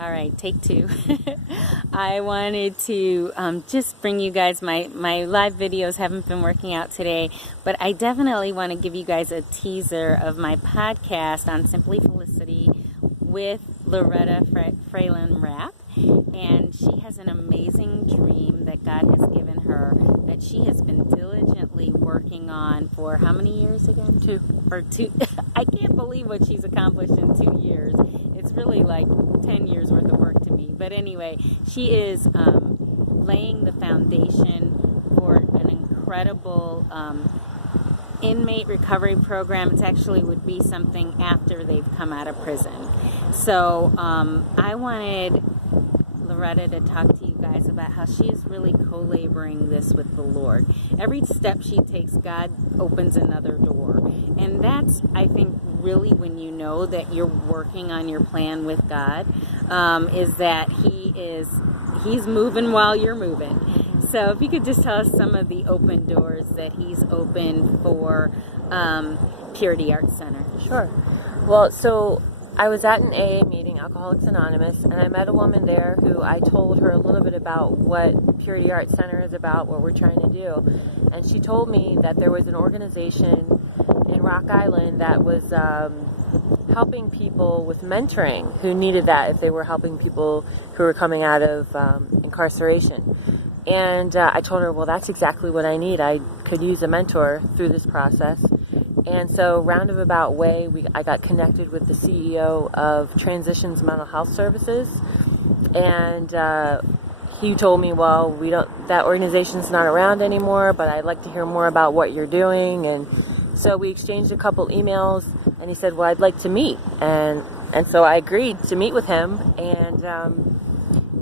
All right, take two. I wanted to just bring you guys, my live videos haven't been working out today, but I definitely want to give you guys a teaser of my podcast on Simply Felicity with Loretta Fralin-Rapp. And she has an amazing dream that God has given her that she has been diligently working on for how many years again? Two. I can't believe what she's accomplished in 2 years. It's really like 10 years worth of work to me. But anyway, she is laying the foundation for an incredible inmate recovery program. It actually would be something after they've come out of prison. So I wanted Loretta to talk to you guys about how she is really co-laboring this with the Lord. Every step she takes, God opens another door. And that's, I think, really when you know that you're working on your plan with God, is that He's moving while you're moving. So if you could just tell us some of the open doors that He's opened for Purity Arts Center. Sure. Well, so I was at an AA meeting, Alcoholics Anonymous, and I met a woman there who I told her a little bit about what Purity Arts Center is about, what we're trying to do. And she told me that there was an organization in Rock Island that was helping people with mentoring who needed that if they were helping people who were coming out of incarceration. And I told her, well, that's exactly what I need. I could use a mentor through this process. And so roundabout way, I got connected with the CEO of Transitions Mental Health Services. And he told me, well, that organization's not around anymore, but I'd like to hear more about what you're doing. And so we exchanged a couple emails, and he said, well, I'd like to meet. And so I agreed to meet with him. And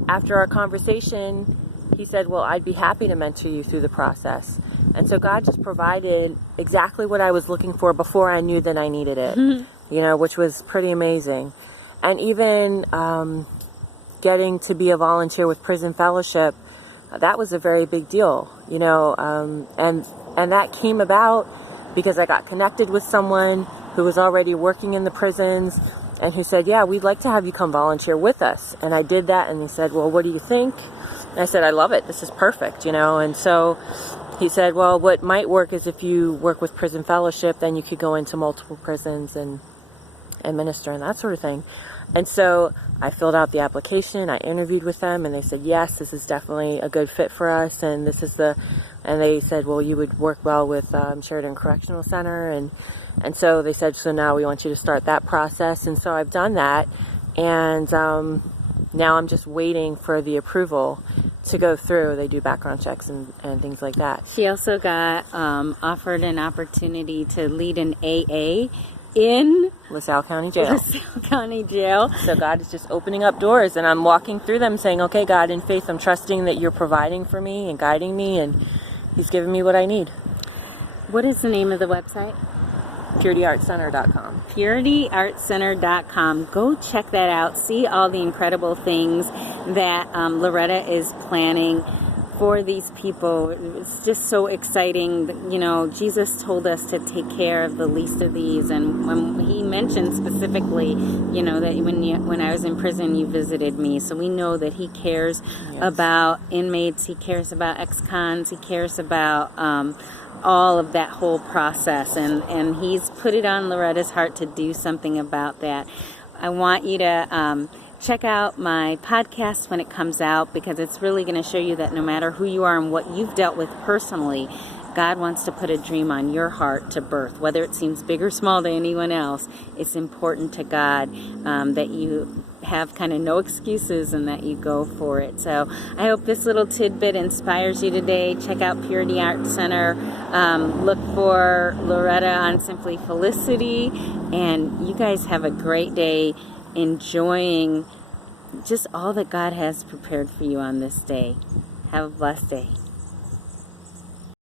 after our conversation, he said, well, I'd be happy to mentor you through the process. And so God just provided exactly what I was looking for before I knew that I needed it, which was pretty amazing. And even getting to be a volunteer with Prison Fellowship, that was a very big deal, and that came about because I got connected with someone who was already working in the prisons and who said, yeah, we'd like to have you come volunteer with us. And I did that, and he said, well, what do you think? And I said, I love it. This is perfect, And so he said, well, what might work is if you work with Prison Fellowship, then you could go into multiple prisons and minister and that sort of thing. And so I filled out the application, I interviewed with them, and they said, yes, this is definitely a good fit for us, and and they said, well, you would work well with Sheridan Correctional Center, and so they said, so now we want you to start that process. And so I've done that, and now I'm just waiting for the approval to go through. They do background checks and things like that. She also got offered an opportunity to lead an AA in LaSalle County Jail. LaSalle County Jail. So God is just opening up doors, and I'm walking through them saying, okay, God, in faith, I'm trusting that you're providing for me and guiding me, and He's giving me what I need. What is the name of the website? PurityArtCenter.com. PurityArtCenter.com. Go check that out. See all the incredible things that Loretta is planning for these people. It's just so exciting. Jesus told us to take care of the least of these, and when He mentioned specifically, that when I was in prison, you visited me. So we know that He cares about inmates. He cares about ex-cons. He cares about all of that whole process, and He's put it on Loretta's heart to do something about that. I want you to check out my podcast when it comes out, because it's really going to show you that no matter who you are and what you've dealt with personally, God wants to put a dream on your heart to birth. Whether it seems big or small to anyone else, it's important to God that you have kind of no excuses and that you go for it. So I hope this little tidbit inspires you today. Check out Purity Arts Center. Look for Loretta on Simply Felicity. And you guys have a great day enjoying just all that God has prepared for you on this day. Have a blessed day.